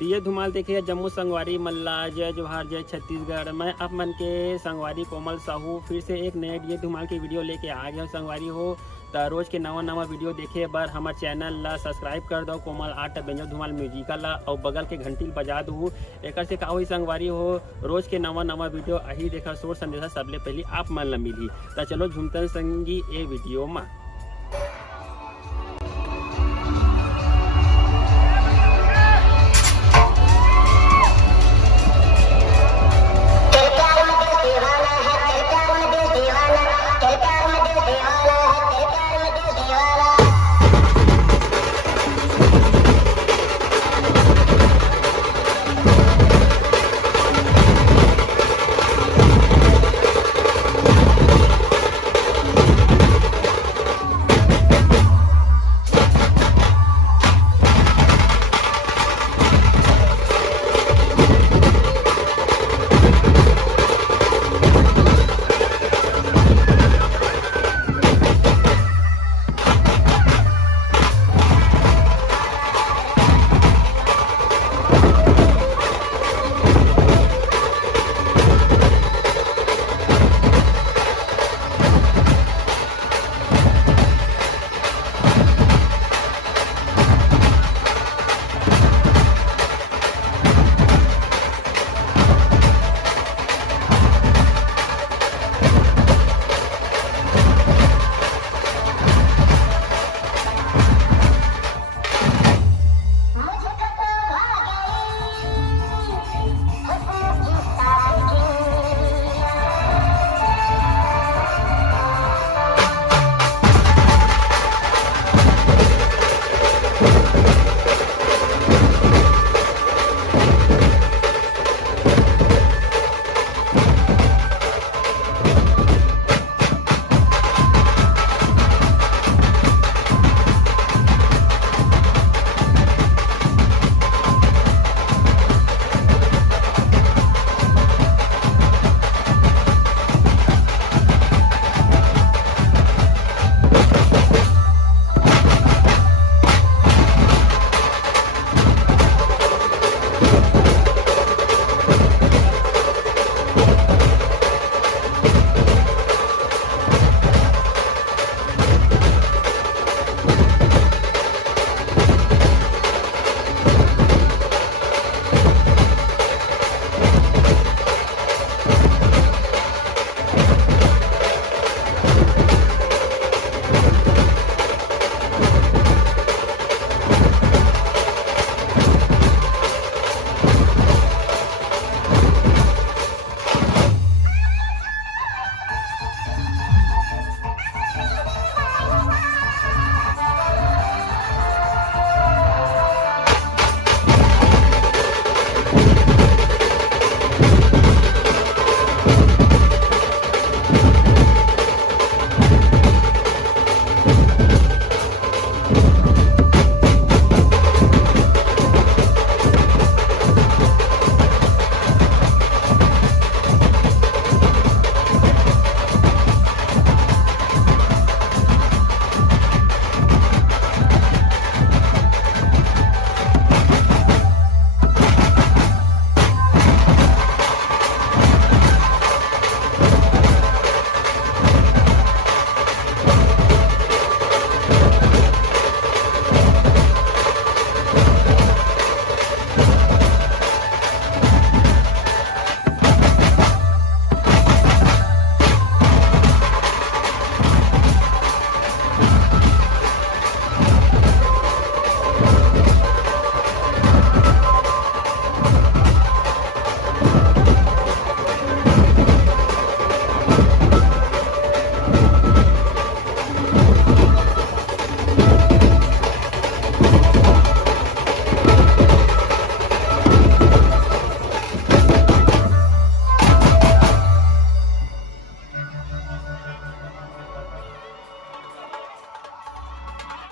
दिए धुमाल देखिए जम्मू संगवारी मल्ला जय जोहार जय छत्तीसगढ़। मैं आप मन के संगवारी कोमल साहू फिर से एक नए दिए धुमाल की वीडियो लेके आ गया संगवारी हो। तो रोज के नवा वीडियो देखे बर हमारे चैनल ला सब्सक्राइब कर दो कोमल आर्ट बेंजो धुमाल म्यूजिकल ला और बगल के घंटी बजा दू। एक से का हुई संगवारी हो रोज के नवा वीडियो अही देखा सोच संदेशा सबले पहले आप मन ला मिली। तो चलो झुमतन संगी ए वीडियो में।